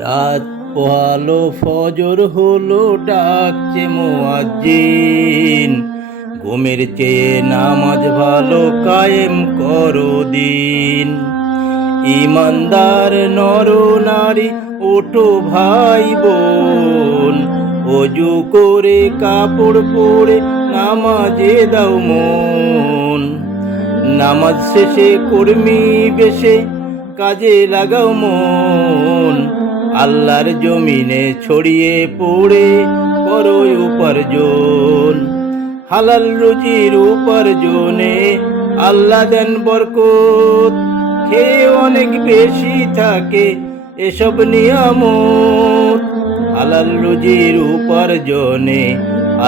রাত পোহালো ফজর হলো ডাকছে মুয়াজ্জিন, ঘুমের চেয়ে নামাজ ভালো কায়েম করো দিন। ইমানদার নর নারী ওঠো ভাই বোন, অজু করে কাপড় পরে নামাজে দাও মন। নামাজ শেষে কর্মী বেশে কাজে লাগাও মন, আল্লাহর জমিনে ছড়িয়ে পড়ে করো উপার্জন। হালাল রুজির উপার্জনে আল্লাহ দেন বরকত, খেয়ে অনেক বেশি থাকে এসব নিয়ামত। হালাল রুজির উপার্জনে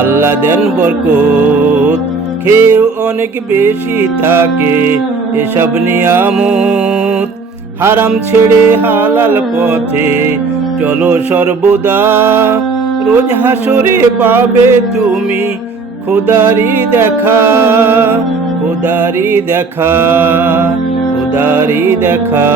আল্লাহ দেন বরকত, খেয়ে অনেক বেশি থাকে এসব নিয়ামত। হারাম ছেড়ে হালাল পথে চলো সর্বদা, রোজ হাসরে পাবে তুমি খোদারি দেখা, খোদারি দেখা, খোদারি দেখা।